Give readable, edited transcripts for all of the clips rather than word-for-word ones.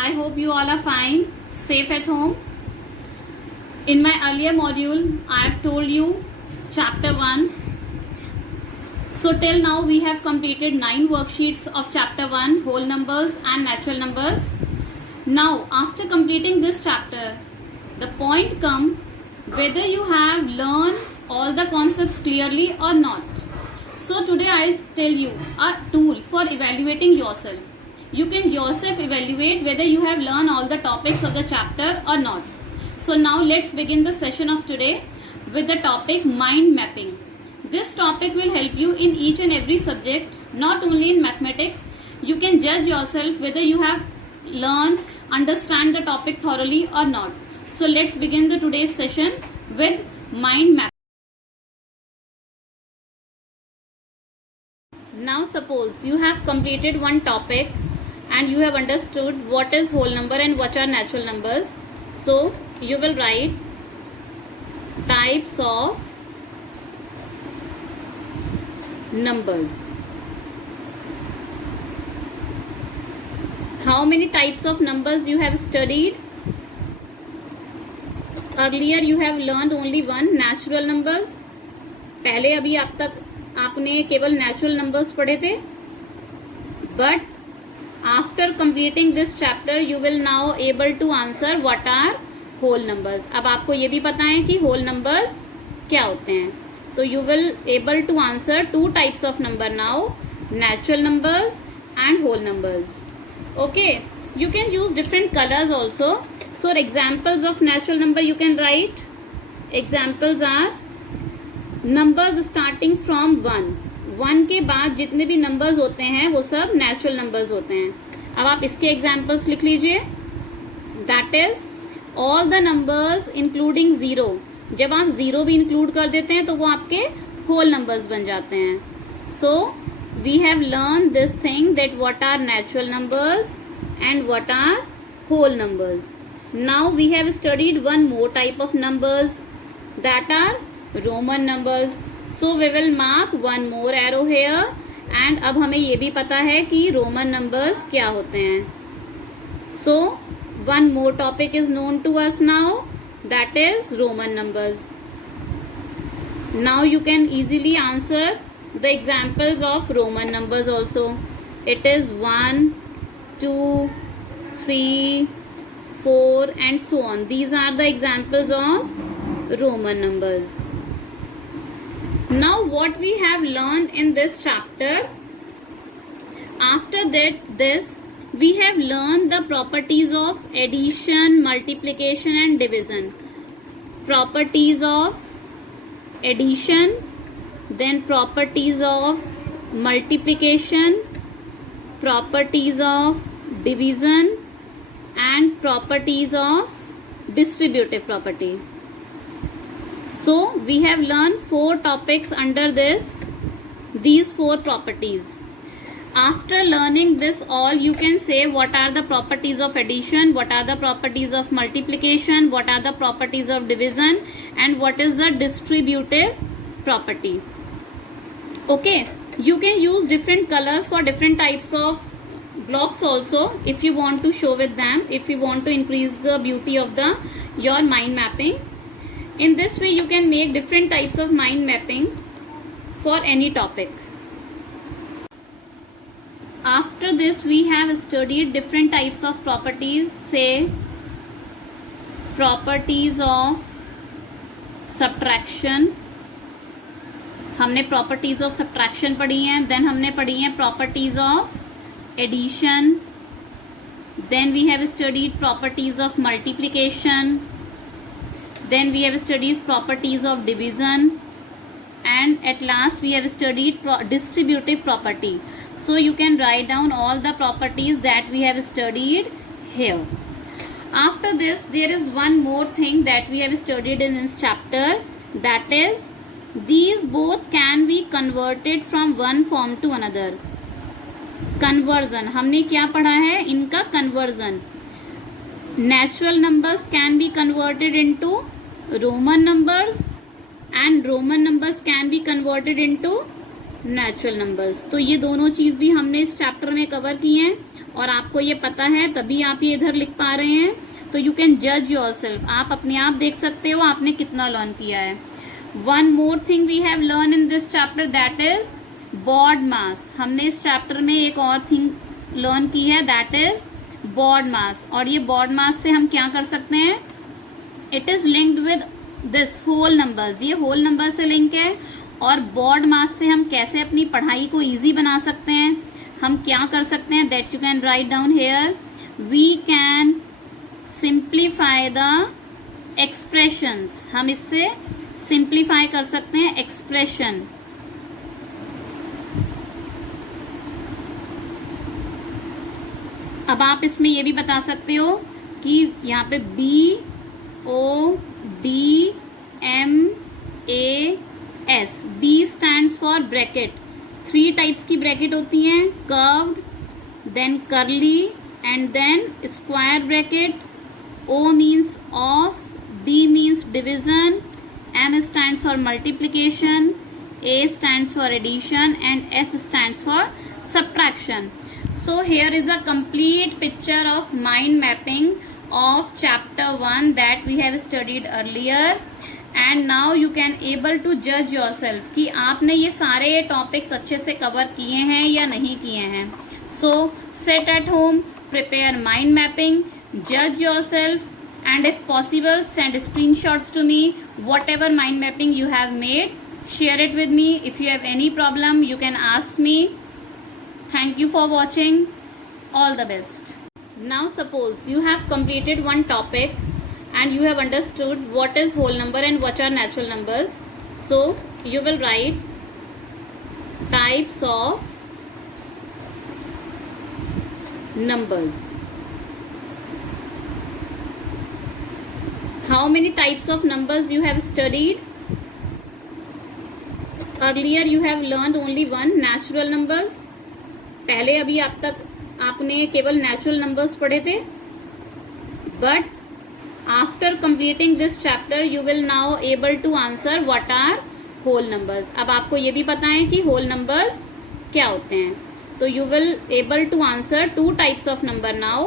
I hope you all are fine, safe at home. In my earlier module, I have told you chapter 1. So till now we have completed 9 worksheets of chapter 1, whole numbers and natural numbers. Now after completing this chapter, the point comes whether you have learned all the concepts clearly or not. So today I'll tell you a tool for evaluating yourself. You can yourself evaluate whether you have learned all the topics of the chapter or not. So now let's begin the session of today with the topic mind mapping. This topic will help you in each and every subject, not only in mathematics. You can judge yourself whether you have learned, understand the topic thoroughly or not. So let's begin the today's session with mind mapping. Now suppose you have completed one topic and you have understood what is whole number and what are natural numbers. So you will write types of numbers. How many types of numbers you have studied? Earlier you have learned only one, natural numbers. पहले अभी आप तक आपने केवल natural numbers पढ़े थे. But after completing this chapter you will now able to answer what are whole numbers. अब आपको ये भी पता है कि होल नंबर्स क्या होते हैं. तो you will able to answer 2 types of number now, natural numbers and whole numbers. Okay, you can use different colors also. So examples of natural number you can write. Examples are numbers starting from 1. 1 के बाद जितने भी numbers होते हैं वो सब natural numbers होते हैं. अब आप इसके examples लिख लीजिए. That is all the numbers including 0. जब आप 0 भी include कर देते हैं तो वो आपके whole numbers बन जाते हैं. So we have learned this thing that what are natural numbers and what are whole numbers. Now we have studied one more type of numbers, that are Roman numbers. So we will mark one more arrow here. And अब हमें ये भी पता है कि Roman numbers क्या होते हैं. So one more topic is known to us now, that is Roman numbers. Now you can easily answer the examples of Roman numbers also. It is 1, 2, 3, 4 and so on. These are the examples of Roman numbers. Now what we have learned in this chapter, after this we have learned the properties of addition, multiplication and division. Properties of addition, then properties of multiplication, properties of division and properties of distributive property. So we have learned 4 topics under these 4 properties. After learning this all, you can say what are the properties of addition, what are the properties of multiplication, what are the properties of division and what is the distributive property. Okay, you can use different colors for different types of blocks also if you want to show with them, if you want to increase the beauty of your mind mapping. In this way you can make different types of mind mapping for any topic. After this we have studied different types of properties, say properties of subtraction. हमने properties of subtraction पढ़ी हैं. Then हमने पढ़ी हैं properties of addition. Then we have studied properties of multiplication. Then we have studied properties of division. And at last we have studied distributive property. So you can write down all the properties that we have studied here. After this there is one more thing that we have studied in this chapter, that is these both can be converted from one form to another. Conversion, हमने क्या पढ़ा है इनका conversion. Natural numbers can be converted into Roman numbers and Roman numbers can be converted into natural numbers. तो ये दोनों चीज़ भी हमने इस चैप्टर में कवर की हैं. और आपको ये पता है तभी आप ये इधर लिख पा रहे हैं, तो यू कैन जज योरसेल्फ, आप अपने आप देख सकते हो आपने कितना लर्न किया है। One more thing we have learn in this chapter, that is BODMAS. हमने इस चैप्टर में एक और थिंग लर्न की है, दैट इज बॉड मास। और ये बॉड मास से हम क्या कर सकते हैं, it is linked with this whole numbers, ये होल नंबर से लिंक है। और बॉड मास से हम कैसे अपनी पढ़ाई को इजी बना सकते हैं, हम क्या कर सकते हैं, that you can write down here, we can simplify the expressions, हम इससे सिंप्लीफाई कर सकते हैं एक्सप्रेशन। अब आप इसमें ये भी बता सकते हो कि यहाँ पे BODMAS, B stands for bracket. 3 types की ब्रैकेट होती हैं, curved, then curly and then square bracket. O means of, D means division, M stands for multiplication, A stands for addition and S stands for subtraction. So here is a complete picture of mind mapping of chapter 1 that we have studied earlier, and now you can able to judge yourself कि आपने ये सारे topics अच्छे से cover किए हैं या नहीं किए हैं। So sit at home, prepare mind mapping, judge yourself, and if possible send screenshots to me whatever mind mapping you have made. Share it with me. If you have any problem, you can ask me. Thank you for watching. All the best. Now suppose you have completed one topic and you have understood what is whole number and what are natural numbers. So you will write types of numbers. How many types of numbers you have studied? Earlier you have learned only one, natural numbers. पहले अभी आप तक आपने केवल natural numbers पढ़े थे, but after completing this chapter you will now able to answer what are whole numbers. अब आपको ये भी पता है कि whole numbers क्या होते हैं, तो you will able to answer 2 types of number now,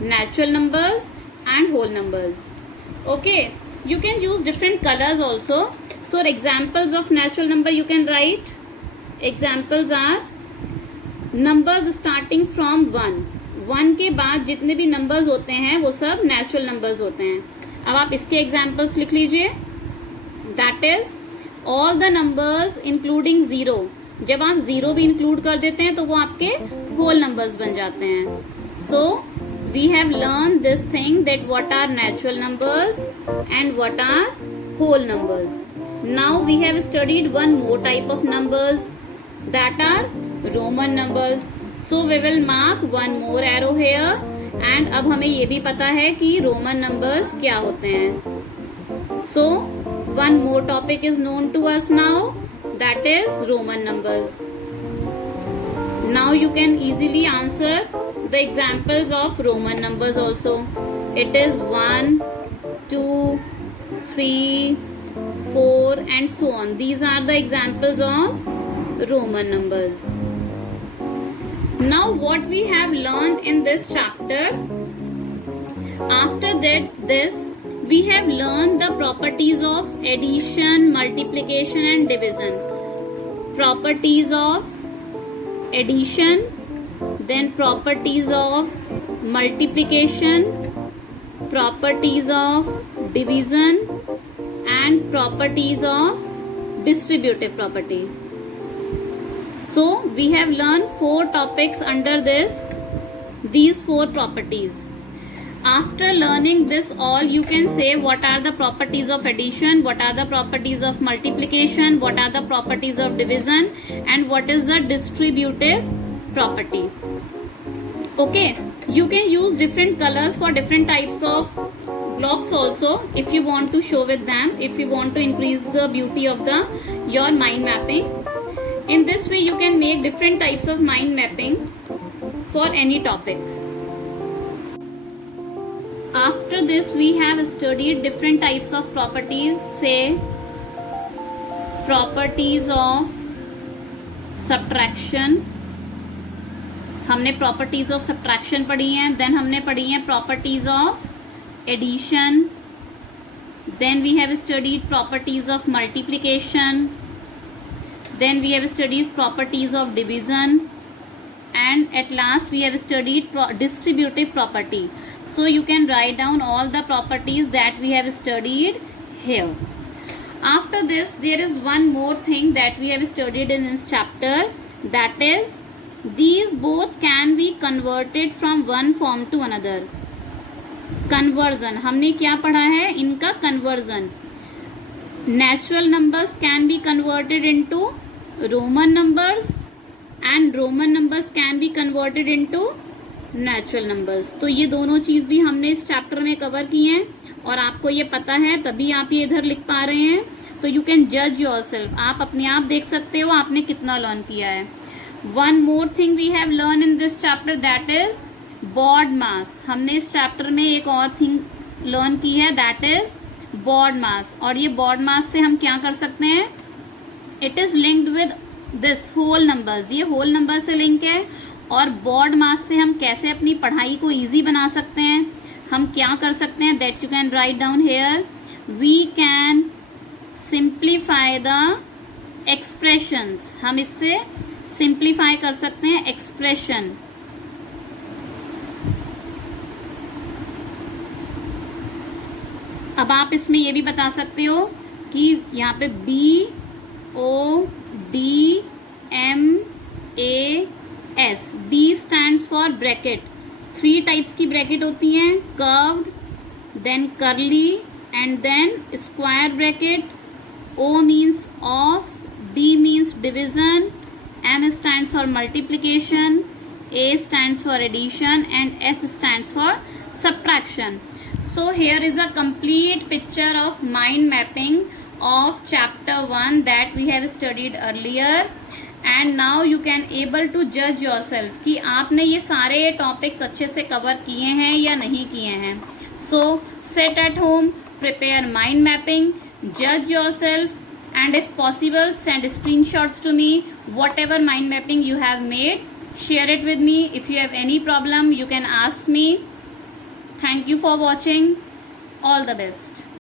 natural numbers and whole numbers. Okay, you can use different colors also. So examples of natural number you can write. Examples are numbers starting from 1. 1 के बाद जितने भी numbers होते हैं वो सब natural numbers होते हैं। अब आप इसके examples लिख लीजिए। That is all the numbers including 0. जब आप 0 भी include कर देते हैं तो वो आपके whole numbers बन जाते हैं। So we have learned this thing that what are natural numbers and what are whole numbers. Now we have studied one more type of numbers, that are Roman numbers. So we will mark one more arrow here, and अब हमें ये भी पता है कि Roman numbers क्या होते हैं. So one more topic is known to us now, that is Roman numbers. Now you can easily answer the examples of Roman numbers also. It is 1, 2, 3, 4 and so on. These are the examples of Roman numbers. Now what we have learned in this chapter, after this we have learned the properties of addition, multiplication and division. Properties of addition, then properties of multiplication, properties of division and properties of distributive property. So we have learned 4 topics under these 4 properties. After learning this all, you can say what are the properties of addition, what are the properties of multiplication, what are the properties of division and what is the distributive property. Okay, you can use different colors for different types of blocks also if you want to show with them, if you want to increase the beauty of your mind mapping. In this way you can make different types of mind mapping for any topic. After this we have studied different types of properties, say properties of subtraction, हमने properties of subtraction पढ़ी हैं, then हमने पढ़ी हैं properties of addition, then we have studied properties of multiplication, then we have studied properties of division, and at last we have studied distributive property. So you can write down all the properties that we have studied here. After this there is one more thing that we have studied in this chapter, that is these both can be converted from one form to another. Conversion, हमने क्या पढ़ा है, इनका conversion. Natural numbers can be converted into Roman numbers and Roman numbers can be converted into natural numbers. तो ये दोनों चीज़ भी हमने इस चैप्टर में कवर की हैं और आपको ये पता है तभी आप ये इधर लिख पा रहे हैं. तो यू कैन जज योरसेल्फ, आप अपने आप देख सकते हो आपने कितना लर्न किया है. One more thing we have learn in this chapter, that is BODMAS. हमने इस चैप्टर में एक और थिंग लर्न की है, दैट इज बॉड मास. और ये बॉड मास से हम क्या कर सकते हैं, it is linked with this whole numbers, ये होल नंबर से लिंक है. और बॉड मास से हम कैसे अपनी पढ़ाई को इजी बना सकते हैं, हम क्या कर सकते हैं, that you can write down here. We can simplify the expressions, हम इससे सिंप्लीफाई कर सकते हैं एक्सप्रेशन. अब आप इसमें ये भी बता सकते हो कि यहाँ पे BODMAS, B stands for bracket. 3 types की ब्रैकेट होती हैं, curved, then curly and then square bracket. O means of, D means division, M stands for multiplication, A stands for addition and S stands for subtraction. So here is a complete picture of mind mapping of chapter 1 that we have studied earlier, and now you can able to judge yourself कि आपने ये सारे topics अच्छे से cover किए हैं या नहीं किए हैं. So sit at home, prepare mind mapping, judge yourself, and if possible send screenshots to me whatever mind mapping you have made. Share it with me. If you have any problem you can ask me. Thank you for watching. All the best.